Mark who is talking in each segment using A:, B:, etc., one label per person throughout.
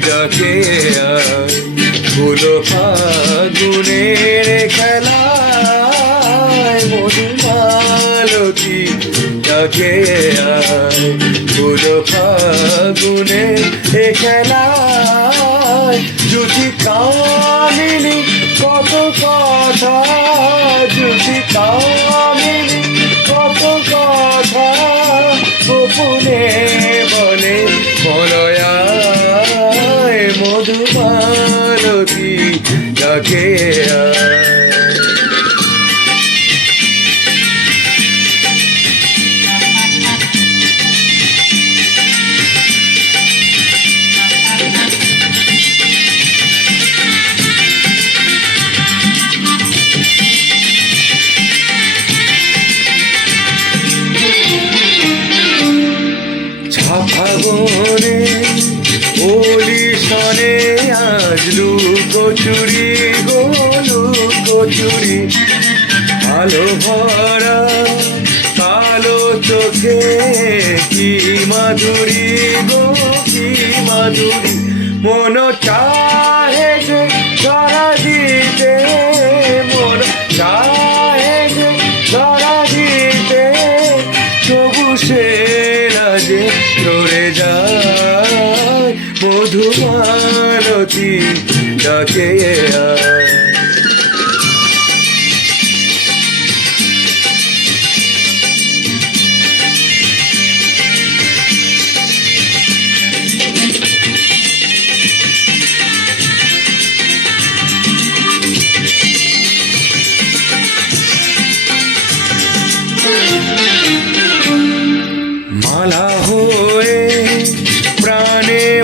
A: ডাকে আয় ফুলো ফাগুনের খেলায় মধুমালতি ডাকে ফুলো ফাগুনের খেলায় জুটি কামিনী কত কথা জুটি কামিনী কত কথা, গোপনে মধুমালতি ডাকে ছাপাবনে ওলি সনে আজ লুকোচুরি গো লুকোচুরি আলো ভরা, কালো চোখে কি মাধুরী গো, কি মাধুরী। মন চাহে যে ধরা দিতে, মন চাহে যে ধরা দিতে, তবু সে রাজে ধরে যায়। মধুমালতি ডাকে মালা হয়ে প্রাণে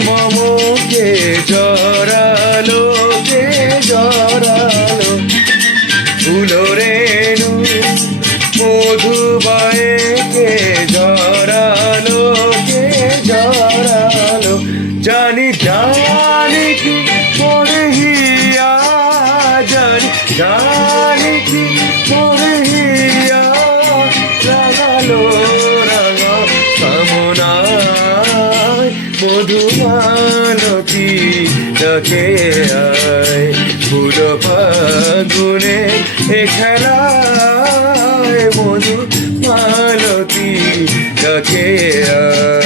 A: কে জড়ালো কে জড়ালো? জানি জানি কি জানি জানি কি মনে হিয়া লাগালো রাঙা কামনায় মধুমালতি ডাকে ফুল ফাগুনে এ খেলায় মধু মালতি ডাকে আয়